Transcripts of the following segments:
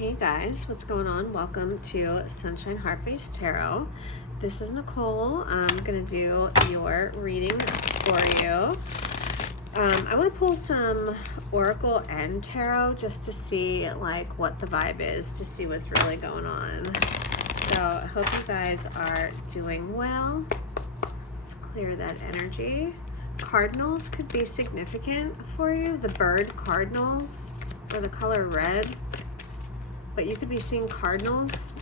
Hey guys, what's going on? Welcome to Sunshine Heartface Tarot. This is Nicole. I'm going to do your reading for you. I want to pull some Oracle and Tarot just to see what the vibe is, to see what's really going on. So I hope you guys are doing well. Let's clear that energy. Cardinals could be significant for you. The bird cardinals, or the color red. But you could be seeing cardinals.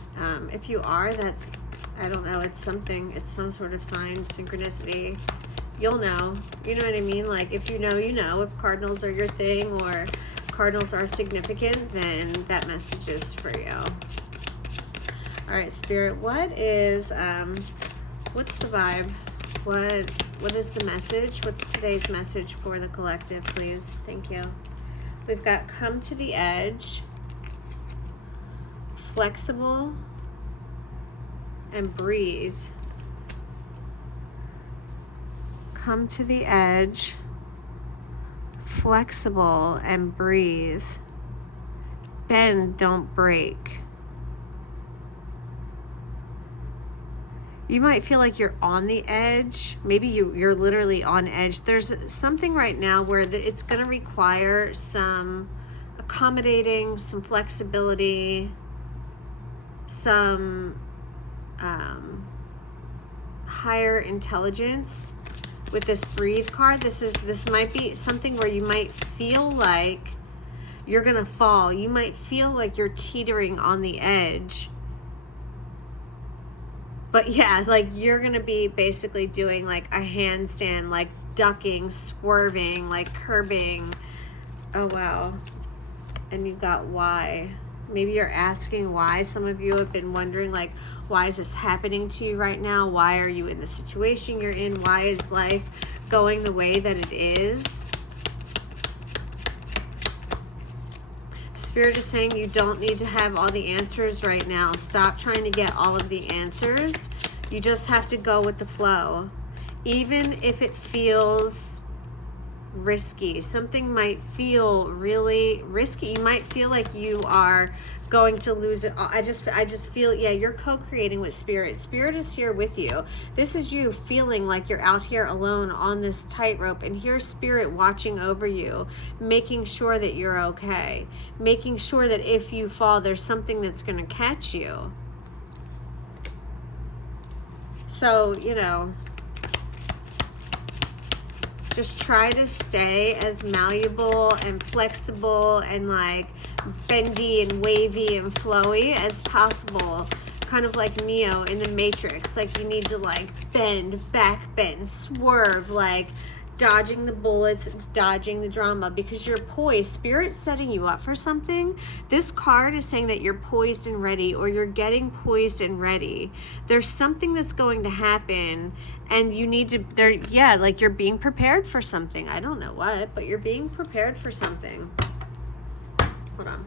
If you are, that's, I don't know, it's some sort of sign, synchronicity. You'll know. You know what I mean? Like, if you know, you know. If cardinals are your thing or cardinals are significant, then that message is for you. All right, Spirit, what's the vibe? What is the message? What's today's message for the collective, please? Thank you. We've got come to the edge, flexible, and breathe. Come to the edge, flexible, and breathe. Bend, don't break. You might feel like you're on the edge. Maybe you're literally on edge. There's something right now where it's going to require some accommodating, some flexibility, some higher intelligence with this breathe card. This might be something where you might feel like you're gonna fall. You might feel like you're teetering on the edge. But yeah, like you're gonna be basically doing like a handstand, like ducking, swerving, like curbing. Oh wow. And you've got why. Maybe you're asking why. Some of you have been wondering, like, why is this happening to you right now? Why are you in the situation you're in? Why is life going the way that it is? Spirit is saying you don't need to have all the answers right now. Stop trying to get all of the answers. You just have to go with the flow. Even if it feels risky, something might feel really risky. You might feel like you are going to lose it all. I just feel, yeah, you're co-creating with Spirit. Spirit is here with you. This is you feeling like you're out here alone on this tightrope, and here's Spirit watching over you, making sure that you're okay, making sure that if you fall, there's something that's going to catch you. So, you know, just try to stay as malleable and flexible and like bendy and wavy and flowy as possible. Kind of like Neo in the Matrix. Like you need to like bend, back bend, swerve, like dodging the bullets, dodging the drama, because you're poised. Spirit's setting you up for something. This card is saying that you're poised and ready, or you're getting poised and ready. There's something that's going to happen, and you need to, like you're being prepared for something. I don't know what, but you're being prepared for something. Hold on.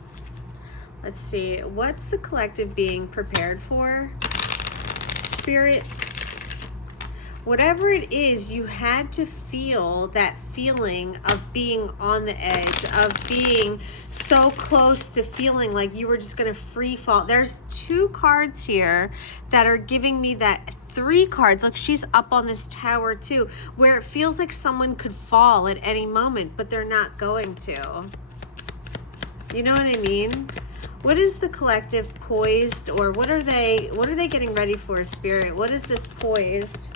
Let's see. What's the collective being prepared for? Spirit, whatever it is, you had to feel that feeling of being on the edge, of being so close to feeling like you were just going to free fall. There's two cards here that are giving me that. Three cards. Look, she's up on this tower too, where it feels like someone could fall at any moment, but they're not going to. You know what I mean? What is the collective poised, or what are they getting ready for, Spirit? What is this poised?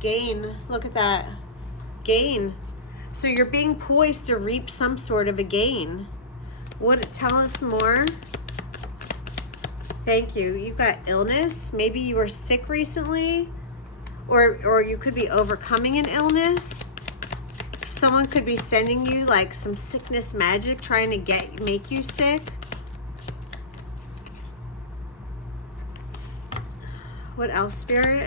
Gain. Look at that. Gain. So you're being poised to reap some sort of a gain. Tell us more. Thank you. You've got illness. Maybe you were sick recently, or you could be overcoming an illness. Someone could be sending you like some sickness magic, trying to make you sick. What else, Spirit?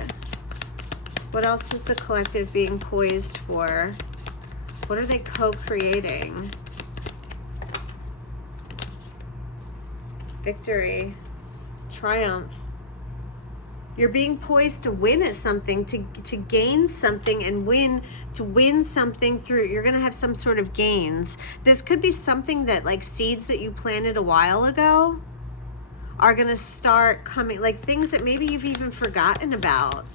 What else is the collective being poised for? What are they co-creating? Victory. Triumph. You're being poised to win at something, to gain something and to win something through. You're going to have some sort of gains. This could be something that, like, seeds that you planted a while ago are going to start coming, like things that maybe you've even forgotten about.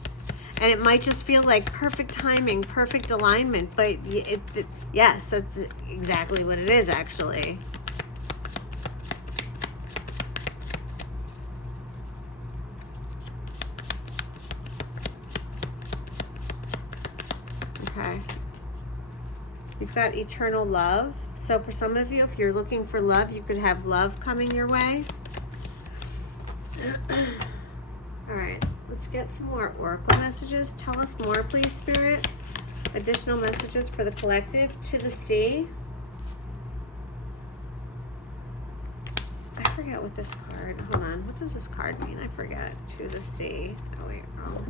And it might just feel like perfect timing, perfect alignment, but yes, that's exactly what it is, actually. Okay. You've got eternal love. So for some of you, if you're looking for love, you could have love coming your way. All right, let's get some more oracle messages. Tell us more, please, Spirit. Additional messages for the collective. To the sea. I forget what this card, hold on. What does this card mean? I forget. To the sea. Oh, wait, wrong.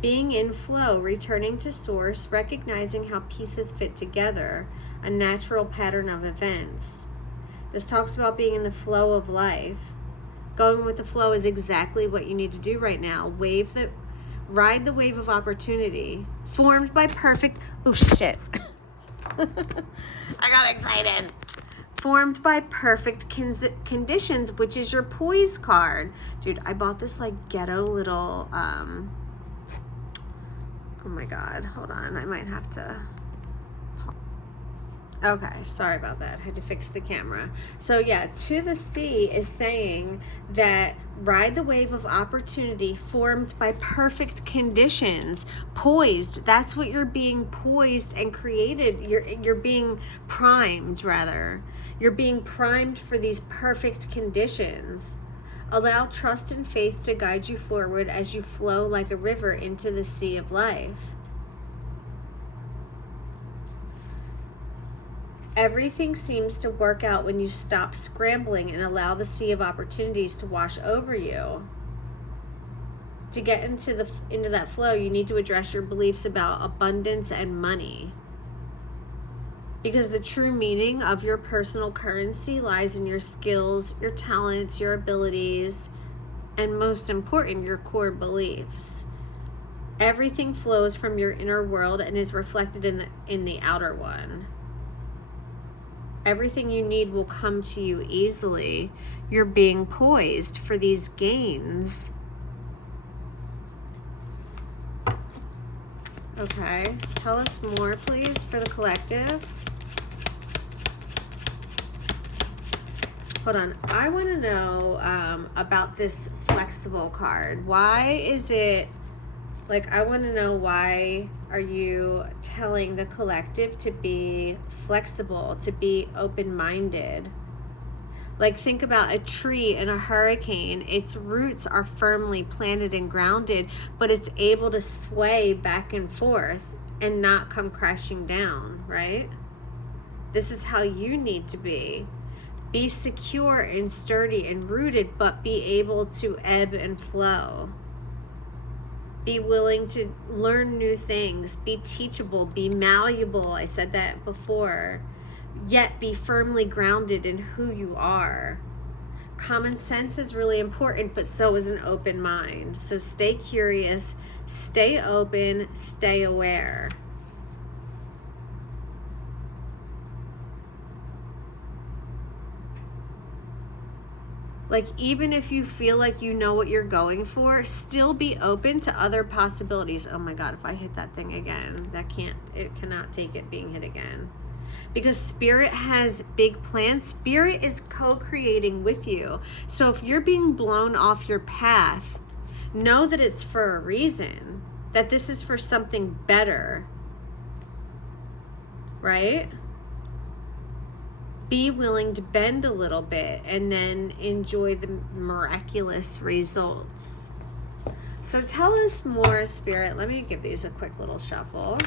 Being in flow, returning to source, recognizing how pieces fit together, a natural pattern of events. This talks about being in the flow of life. Going with the flow is exactly what you need to do right now. Ride the wave of opportunity, formed by perfect, oh shit. I got excited. Formed by perfect conditions, which is your poise card. Dude, I bought this like ghetto little, oh my God, hold on. I might have to. Okay, sorry about that. I had to fix the camera. So yeah, to the sea is saying that ride the wave of opportunity formed by perfect conditions. Poised, that's what you're being poised and created. You're being primed, rather. You're being primed for these perfect conditions. Allow trust and faith to guide you forward as you flow like a river into the sea of life. Everything seems to work out when you stop scrambling and allow the sea of opportunities to wash over you. To get into that flow, you need to address your beliefs about abundance and money. Because the true meaning of your personal currency lies in your skills, your talents, your abilities, and most important, your core beliefs. Everything flows from your inner world and is reflected in the outer one. Everything you need will come to you easily. You're being poised for these gains. Okay, tell us more, please, for the collective. Hold on, I want to know about this flexible card. Why is it, like, I want to know, why are you telling the collective to be flexible, to be open-minded? Like, think about a tree in a hurricane. Its roots are firmly planted and grounded, but it's able to sway back and forth and not come crashing down, right? This is how you need to be. Be secure and sturdy and rooted, but be able to ebb and flow. Be willing to learn new things. Be teachable. Be malleable. I said that before. Yet be firmly grounded in who you are. Common sense is really important, but so is an open mind. So stay curious, stay open, stay aware. Like, even if you feel like you know what you're going for, still be open to other possibilities. Oh my God, if I hit that thing again, it cannot take it being hit again. Because Spirit has big plans. Spirit is co-creating with you. So if you're being blown off your path, know that it's for a reason, that this is for something better, right? Be willing to bend a little bit and then enjoy the miraculous results. So tell us more, Spirit. Let me give these a quick little shuffle.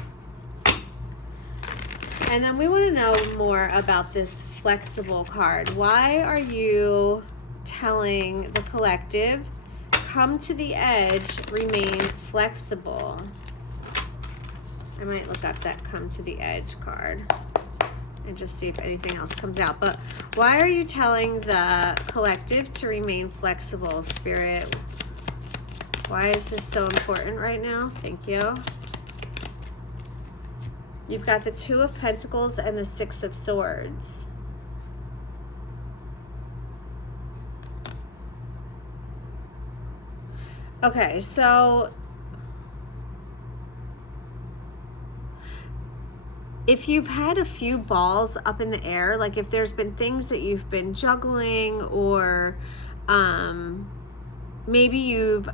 And then we want to know more about this flexible card. Why are you telling the collective, come to the edge, remain flexible? I might look up that come to the edge card. and just see if anything else comes out. But why are you telling the collective to remain flexible, Spirit? Why is this so important right now? Thank you. You've got the Two of Pentacles and the Six of Swords. Okay, so if you've had a few balls up in the air, like if there's been things that you've been juggling, or maybe you've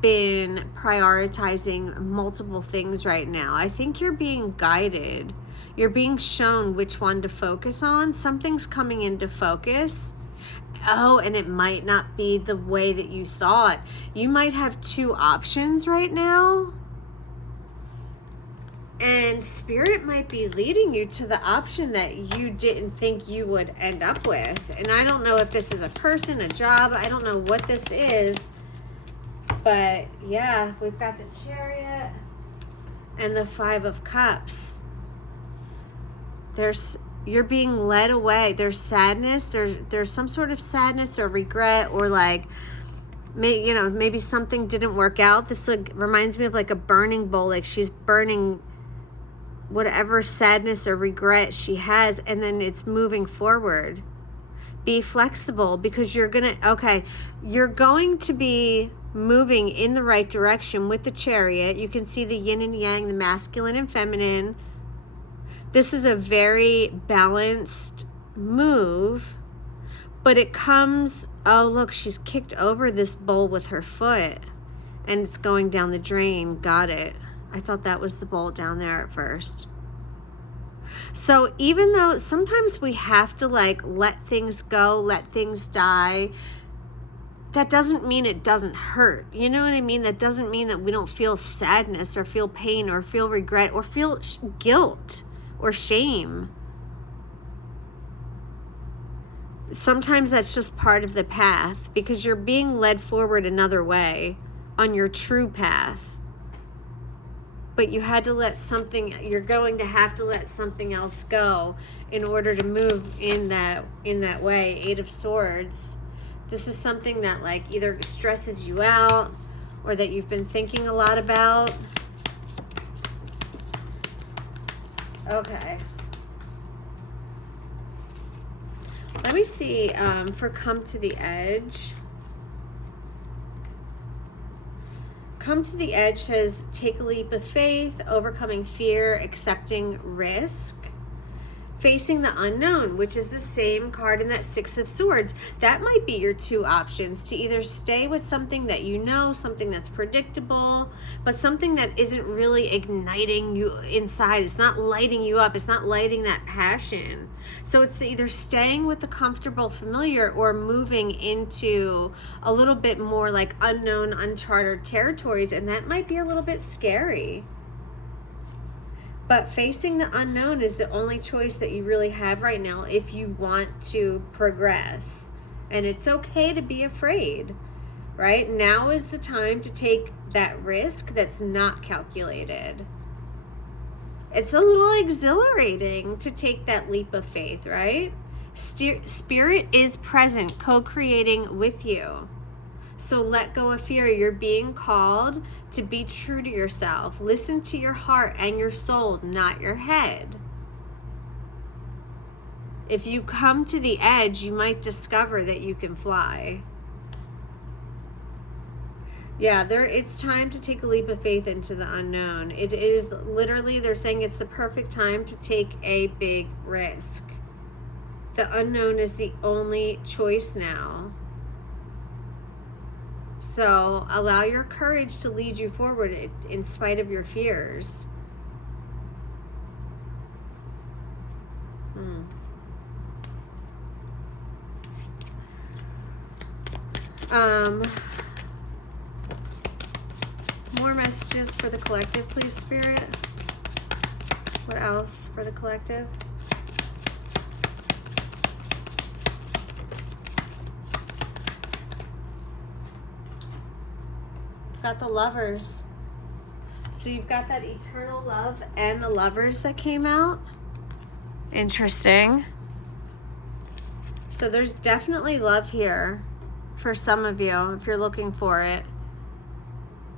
been prioritizing multiple things right now, I think you're being guided. You're being shown which one to focus on. Something's coming into focus. Oh, and it might not be the way that you thought. You might have two options right now. And Spirit might be leading you to the option that you didn't think you would end up with. And I don't know if this is a person, a job. I don't know what this is. But yeah, we've got the Chariot and the Five of Cups. You're being led away. There's sadness. There's some sort of sadness or regret, or like, maybe something didn't work out. This reminds me of like a burning bowl. Like she's burning whatever sadness or regret she has, and then it's moving forward. Be flexible, because you're going to be moving in the right direction with the Chariot. You can see the yin and yang, the masculine and feminine. This is a very balanced move, but it comes, oh look, she's kicked over this bowl with her foot and it's going down the drain. Got it. I thought that was the bowl down there at first. So even though sometimes we have to like let things go, let things die, that doesn't mean it doesn't hurt. You know what I mean? That doesn't mean that we don't feel sadness or feel pain or feel regret or feel guilt or shame. Sometimes that's just part of the path, because you're being led forward another way on your true path. But you had to you're going to have to let something else go in order to move in that way. Eight of Swords. This is something that like either stresses you out or that you've been thinking a lot about. Okay. Let me see for Come to the Edge. Come to the Edge says take a leap of faith, overcoming fear, accepting risk, facing the unknown, which is the same card in that Six of Swords. That might be your two options, to either stay with something that you know, something that's predictable, but something that isn't really igniting you inside. It's not lighting you up. It's not lighting that passion. So it's either staying with the comfortable, familiar, or moving into a little bit more like unknown, uncharted territories, and that might be a little bit scary. But facing the unknown is the only choice that you really have right now if you want to progress. And it's okay to be afraid, right? Now is the time to take that risk that's not calculated. It's a little exhilarating to take that leap of faith, right? Spirit is present, co-creating with you. So let go of fear. You're being called to be true to yourself. Listen to your heart and your soul, not your head. If you come to the edge, you might discover that you can fly. Yeah, it's time to take a leap of faith into the unknown. It is literally, they're saying it's the perfect time to take a big risk. The unknown is the only choice now. So allow your courage to lead you forward in spite of your fears. More messages for the collective, please, Spirit. What else for the collective? Got the Lovers. So you've got that eternal love and the Lovers that came out. Interesting. So there's definitely love here for some of you if you're looking for it.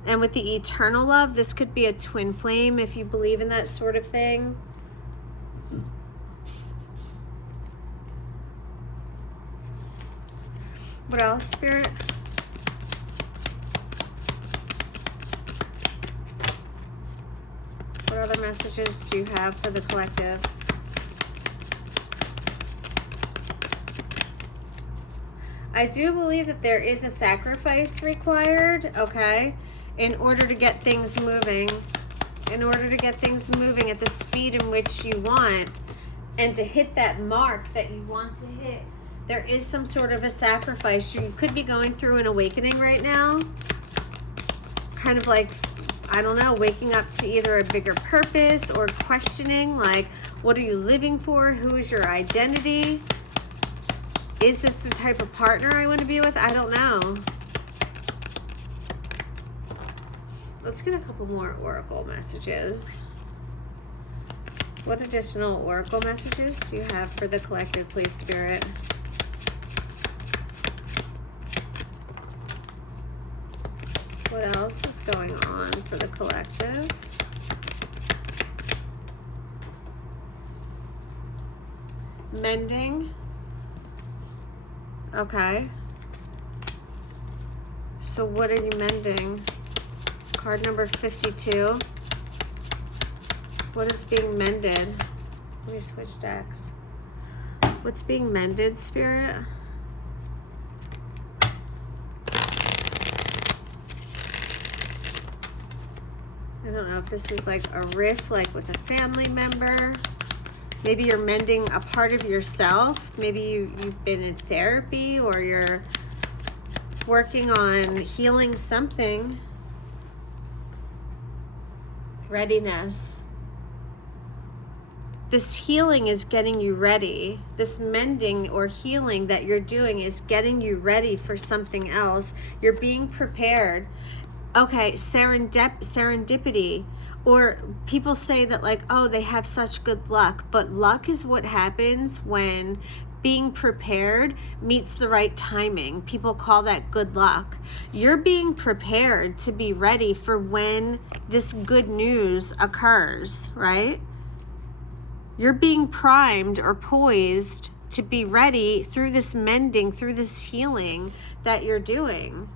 And with the eternal love, this could be a twin flame if you believe in that sort of thing. What else, Spirit? What other messages do you have for the collective? I do believe that there is a sacrifice required, okay, in order to get things moving. In order to get things moving at the speed in which you want and to hit that mark that you want to hit, there is some sort of a sacrifice. You could be going through an awakening right now. Kind of like, I don't know, waking up to either a bigger purpose or questioning, like, what are you living for? Who is your identity? Is this the type of partner I want to be with? I don't know. Let's get a couple more oracle messages. What additional oracle messages do you have for the collective, please, Spirit? What else is going on for the collective? Mending. Okay. So what are you mending? Card number 52. What is being mended? Let me switch decks. What's being mended, Spirit? I don't know if this was like a rift, like with a family member. Maybe you're mending a part of yourself. Maybe you've been in therapy, or you're working on healing something. Readiness. This healing is getting you ready. This mending or healing that you're doing is getting you ready for something else. You're being prepared. Okay, serendipity. Or people say that, like, oh, they have such good luck. But luck is what happens when being prepared meets the right timing. People call that good luck. You're being prepared to be ready for when this good news occurs, right? You're being primed or poised to be ready through this mending, through this healing that you're doing.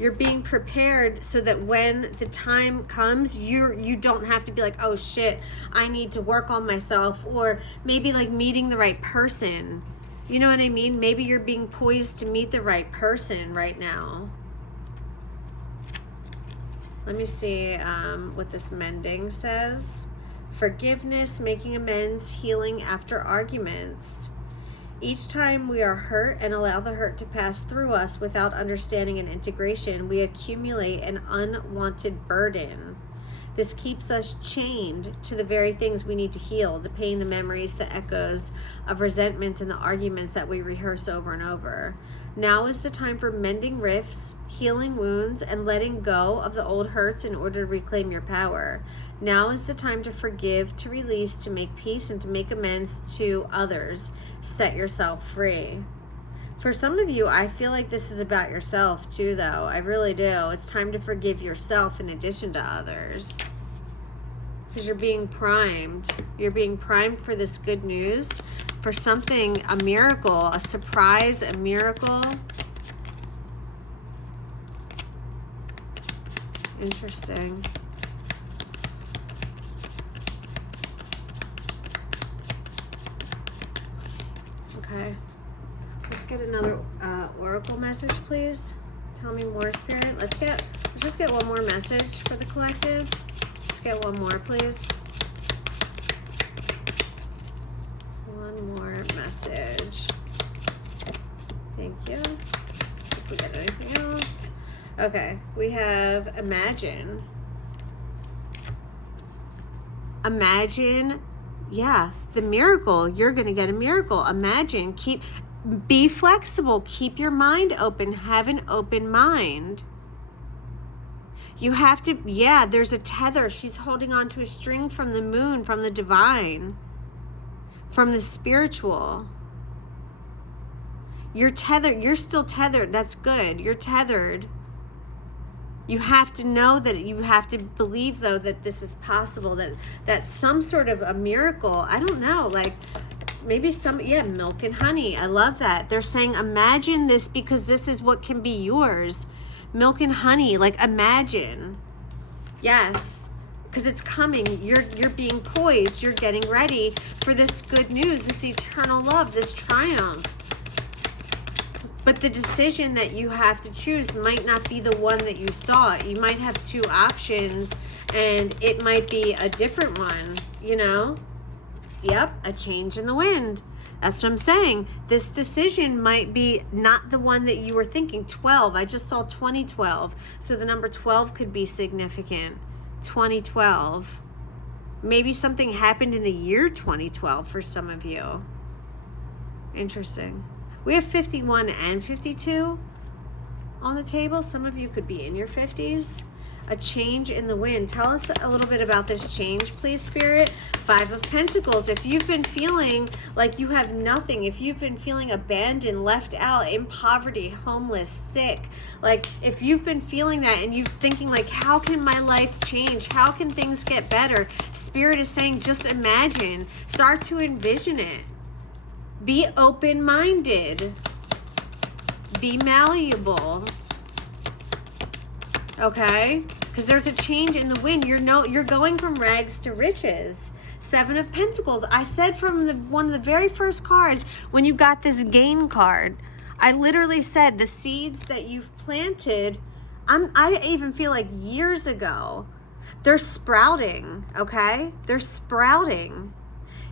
You're being prepared so that when the time comes, you don't have to be like, oh shit, I need to work on myself, or maybe like meeting the right person. You know what I mean? Maybe you're being poised to meet the right person right now. Let me see what this mending says. Forgiveness, making amends, healing after arguments. Each time we are hurt and allow the hurt to pass through us without understanding and integration, we accumulate an unwanted burden. This keeps us chained to the very things we need to heal, the pain, the memories, the echoes of resentments, and the arguments that we rehearse over and over. Now is the time for mending rifts, healing wounds, and letting go of the old hurts in order to reclaim your power. Now is the time to forgive, to release, to make peace, and to make amends to others. Set yourself free. For some of you, I feel like this is about yourself too, though. I really do. It's time to forgive yourself in addition to others. Because you're being primed. You're being primed for this good news, for something, a miracle, a surprise, a miracle. Interesting. Okay. Let's get another oracle message, please. Tell me more, Spirit. Let's just get one more message for the collective. Let's get one more, please. One more message. Thank you. Let's see if we get anything else. Okay, we have imagine. Imagine, yeah, the miracle. You're going to get a miracle. Imagine, be flexible. Keep your mind open. Have an open mind. You have to, yeah, there's a tether. She's holding on to a string from the moon, from the divine, from the spiritual. You're tethered. You're still tethered. That's good. You're tethered. You have to know that, you have to believe, though, that this is possible, that some sort of a miracle, I don't know, like maybe some, yeah, milk and honey. I love that. They're saying, imagine this, because this is what can be yours. Milk and honey, like imagine. Yes, because it's coming. You're being poised. You're getting ready for this good news, this eternal love, this triumph. But the decision that you have to choose might not be the one that you thought. You might have two options, and it might be a different one, you know? Yep, a change in the wind. That's what I'm saying. This decision might be not the one that you were thinking. 12, I just saw 2012. So the number 12 could be significant. 2012. Maybe something happened in the year 2012 for some of you. Interesting. We have 51 and 52 on the table. Some of you could be in your 50s. A change in the wind. Tell us a little bit about this change, please, Spirit. 5 of Pentacles. If you've been feeling like you have nothing, if you've been feeling abandoned, left out, in poverty, homeless, sick, like if you've been feeling that and you're thinking like, how can my life change? How can things get better? Spirit is saying, just imagine. Start to envision it. Be open-minded. Be malleable. Okay? Because there's a change in the wind. You're going from rags to riches. 7 of Pentacles. I said from one of the very first cards when you got this gain card, I literally said the seeds that you've planted, I even feel like years ago, they're sprouting, okay? They're sprouting.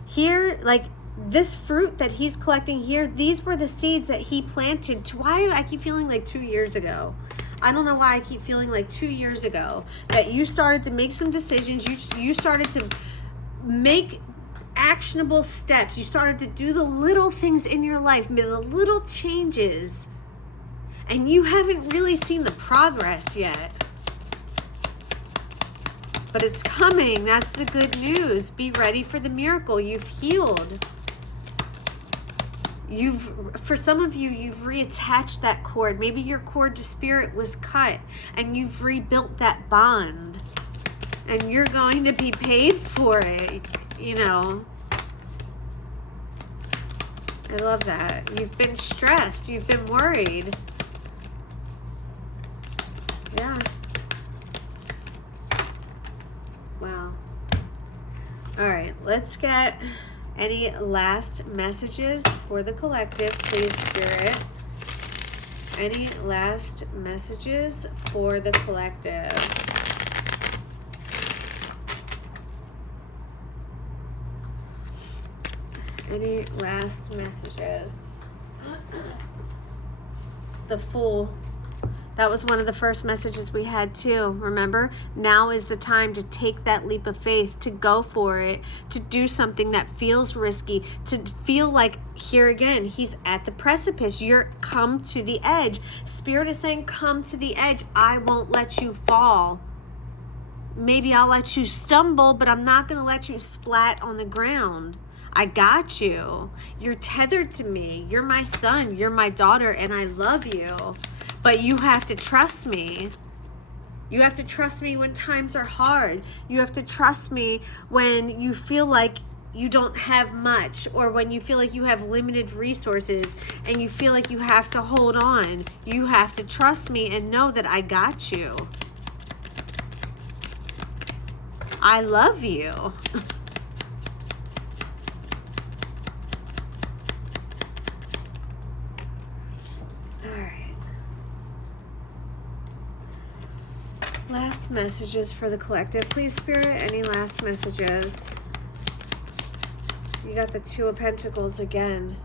Here, like this fruit that he's collecting here, these were the seeds that he planted. Why do I keep feeling like 2 years ago? I don't know why I keep feeling like 2 years ago that you started to make some decisions. You started to make actionable steps. You started to do the little things in your life, the little changes. And you haven't really seen the progress yet. But it's coming. That's the good news. Be ready for the miracle. You've healed. For some of you, you've reattached that cord. Maybe your cord to spirit was cut and you've rebuilt that bond. And you're going to be paid for it, you know. I love that. You've been stressed. You've been worried. Yeah. Wow. All right, let's get any last messages for the collective, please, Spirit. Any last messages for the collective? Any last messages? The Fool. That was one of the first messages we had too. Remember? Now is the time to take that leap of faith, to go for it, to do something that feels risky, to feel like, here again, he's at the precipice. You're come to the edge. Spirit is saying, come to the edge. I won't let you fall. Maybe I'll let you stumble, but I'm not going to let you splat on the ground. I got you. You're tethered to me. You're my son. You're my daughter, and I love you. But you have to trust me. You have to trust me when times are hard. You have to trust me when you feel like you don't have much, or when you feel like you have limited resources and you feel like you have to hold on. You have to trust me and know that I got you. I love you. Last messages for the collective, please, Spirit. Any last messages? You got the 2 of Pentacles again.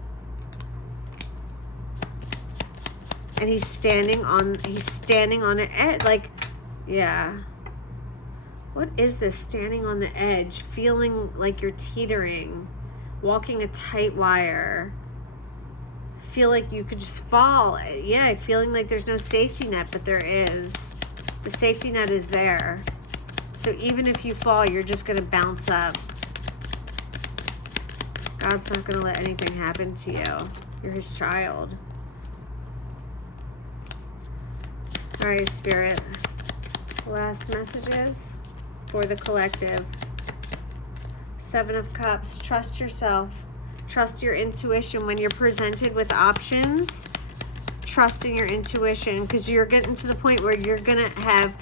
And he's standing on an edge. Like, yeah. What is this? Standing on the edge, feeling like you're teetering, walking a tight wire. Feel like you could just fall. Yeah, feeling like there's no safety net, but there is. The safety net is there. So even if you fall, you're just going to bounce up. God's not going to let anything happen to you. You're his child. All right, Spirit. Last messages for the collective. 7 of Cups. Trust yourself. Trust your intuition. When you're presented with options, trust in your intuition, because you're getting to the point where you're going to have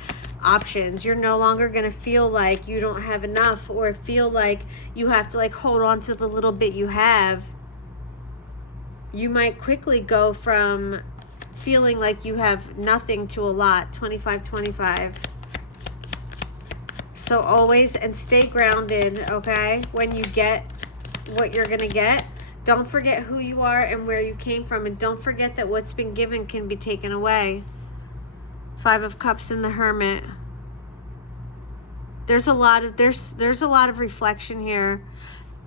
options. You're no longer going to feel like you don't have enough, or feel like you have to like hold on to the little bit you have. You might quickly go from feeling like you have nothing to a lot. 25-25. So always, and stay grounded, okay? When you get what you're going to get, don't forget who you are and where you came from, and don't forget that what's been given can be taken away. 5 of Cups and the Hermit. There's a lot of reflection here.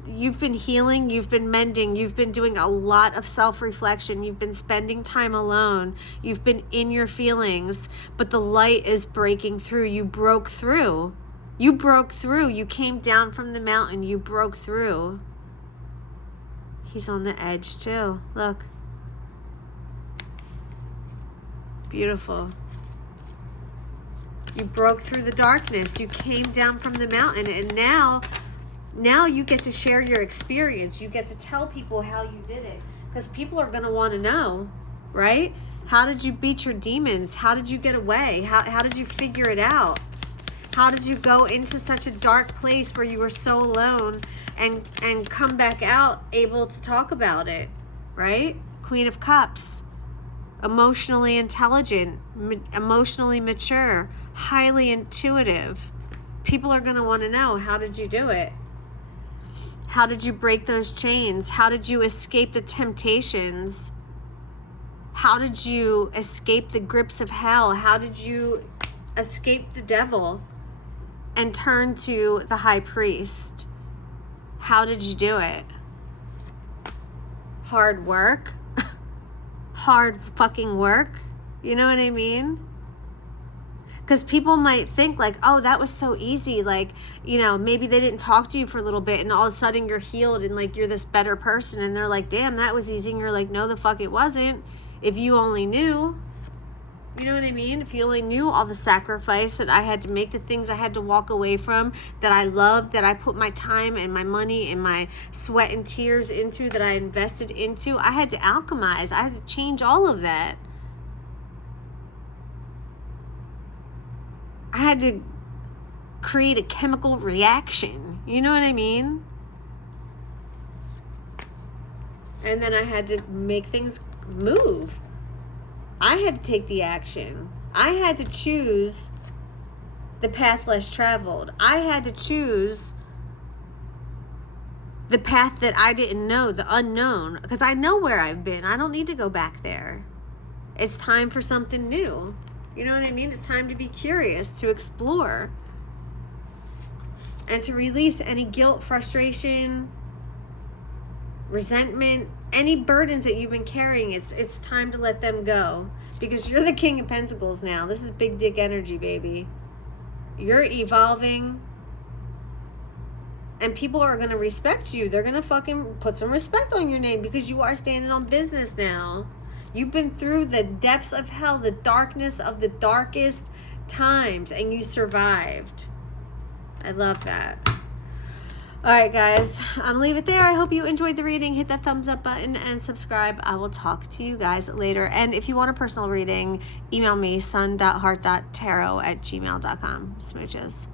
You've been healing, you've been mending, you've been doing a lot of self-reflection, you've been spending time alone, you've been in your feelings, but the light is breaking through. You broke through. You broke through. You came down from the mountain. You broke through. He's on the edge too. Look. Beautiful. You broke through the darkness. You came down from the mountain, and now you get to share your experience. You get to tell people how you did it, because people are going to want to know, right? How did you beat your demons? How did you get away? How did you figure it out? How did you go into such a dark place where you were so alone and come back out able to talk about it, right? Queen of Cups. Emotionally intelligent, emotionally mature, highly intuitive. People are going to want to know, how did you do it? How did you break those chains? How did you escape the temptations? How did you escape the grips of hell? How did you escape the devil and turn to the high priest? How did you do it? Hard work. Hard fucking work. You know what I mean? Because people might think like, oh, that was so easy. Like, you know, maybe they didn't talk to you for a little bit and all of a sudden you're healed and like you're this better person. And they're like, damn, that was easy. And you're like, no, the fuck it wasn't. If you only knew. You know what I mean? If you only knew all the sacrifice that I had to make, the things I had to walk away from, that I loved, that I put my time and my money and my sweat and tears into, that I invested into, I had to alchemize. I had to change all of that. I had to create a chemical reaction. You know what I mean? And then I had to make things move. I had to take the action. I had to choose the path less traveled. I had to choose the path that I didn't know, the unknown, because I know where I've been. I don't need to go back there. It's time for something new. You know what I mean? It's time to be curious, to explore, and to release any guilt, frustration, resentment, any burdens that you've been carrying. It's time to let them go, because you're the King of Pentacles now. This is big dick energy, baby. You're evolving, and people are going to respect you. They're going to fucking put some respect on your name, because you are standing on business now. You've been through the depths of hell, the darkness of the darkest times, and you survived. I love that. All right, guys, I'm leave it there. I hope you enjoyed the reading. Hit that thumbs up button and subscribe. I will talk to you guys later. And if you want a personal reading, email me sun.heart.tarot@gmail.com. Smooches.